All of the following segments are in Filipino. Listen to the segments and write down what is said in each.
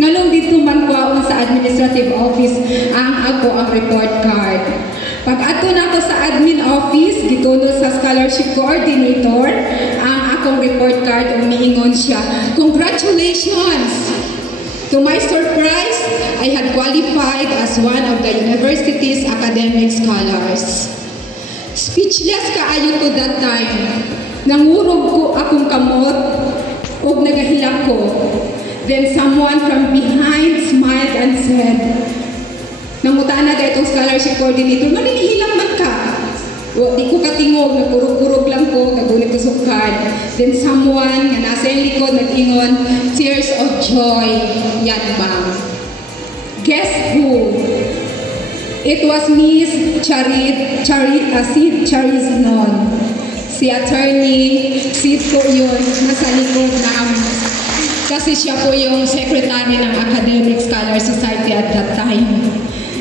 Nganong dito man kuwaon sa administrative office ang ako ang report card. Pag ato na ako sa admin office, gituno sa scholarship coordinator, ang akong report card umiingon siya, "Congratulations!" To my surprise, I had qualified as one of the university's academic scholars. Speechless kaayo to that time. Nangurog ko akong kamot ug nagahilak ko. Then someone from behind smiled and said, "Nangutana da itong scholarship coordinator, maninihilang man ka?" O, di ko katingog, nagkurog-kurog lang ko, nagunit ko sa card. Then someone nga nasa yung likod nag-ingon, "Tears of joy, yan ma'am." Guess who? It was Miss Sid Chariznon. Si attorney, Sid po yun, nasa likod namin. Kasi siya po yung secretary ng Academic Scholar Society at that time.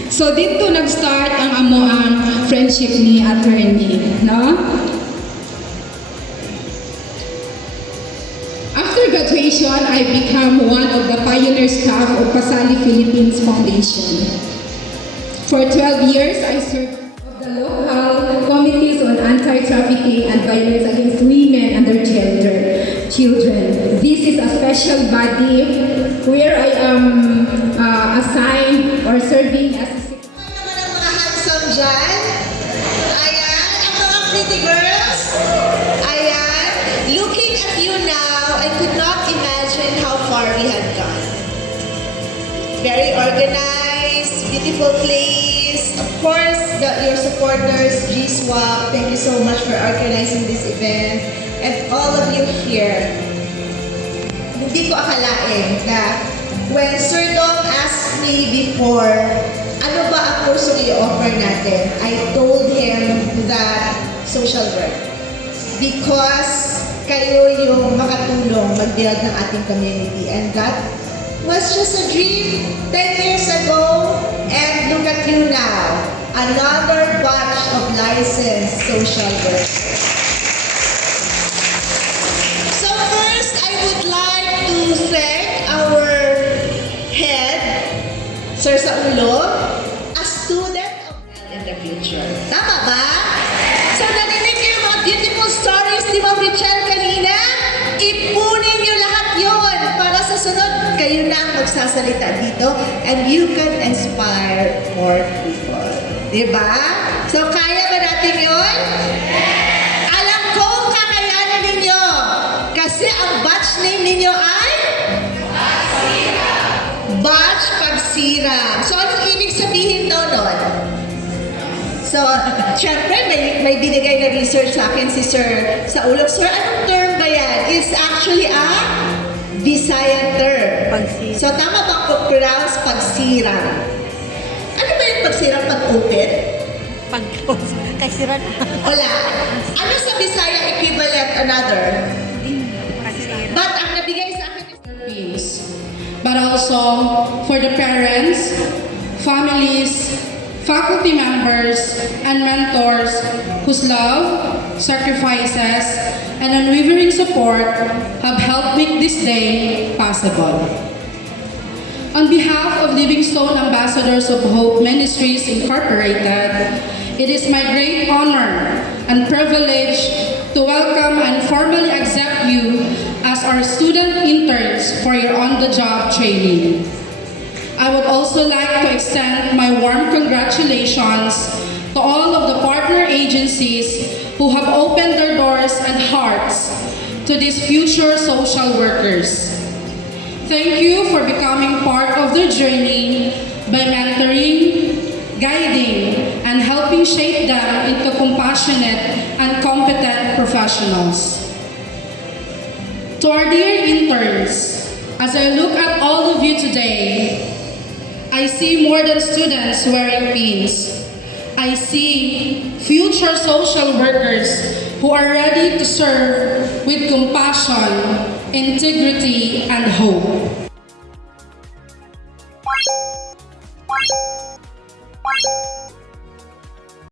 So dito nag-start ang amo ang friendship ni attorney, no? After graduation, I became one of the pioneer staff of Pasali Philippines Foundation. For 12 years, I served of the local committees on anti-trafficking and violence against women and their children. This is a special body where I am assigned or serving as Dyan. Ayan, ang mga pretty girls. Ayan, looking at you now, I could not imagine how far we had gone. Very organized, beautiful place. Of course, your supporters, GSWAP, thank you so much for organizing this event. And all of you here. Hindi ko akalain na when Sir Dong asked me before, ano ba ang kurso i-offer natin? I told him that social work. Because kayo yung makatulong mag-build ng ating community. And that was just a dream 10 years ago. And look at you now. Another batch of licensed social workers. So first, I would like to thank our head, Sir Saulo, a student of in the future. Tama ba? So narinig niyo yung mga beautiful stories ni Ma'am Richel kanina? Ipunin niyo lahat yon para sa sunod kayo na ang magsasalita dito and you can inspire more people. Diba? So kaya ba natin yon? Alam ko kakayanin ninyo kasi ang batch name ninyo ay Batch Pagsirang. So, anong ibig sabihin daw nun? So, syempre, may binigay na research sa akin si Sir Saulo. Sir, anong term ba yan? It's actually a Visayan term. Pagsirang. So, tama bang pronounce pagsirang? Ano ba yung pagsirang pag-open? Pag-close. Kasiran. Wala. Ano sa Bisaya equivalent another? But ang nabigay sa akin is but also for the parents, families, faculty members, and mentors whose love, sacrifices, and unwavering support have helped make this day possible. On behalf of Livingstone Ambassadors of Hope Ministries Incorporated, it is my great honor and privilege to welcome and formally accept you as our student interns for your on-the-job training. I would also like to extend my warm congratulations to all of the partner agencies who have opened their doors and hearts to these future social workers. Thank you for becoming part of their journey by mentoring, guiding, and helping shape them into compassionate and competent professionals. To our dear interns, as I look at all of you today, I see more than students wearing pins. I see future social workers who are ready to serve with compassion, integrity, and hope.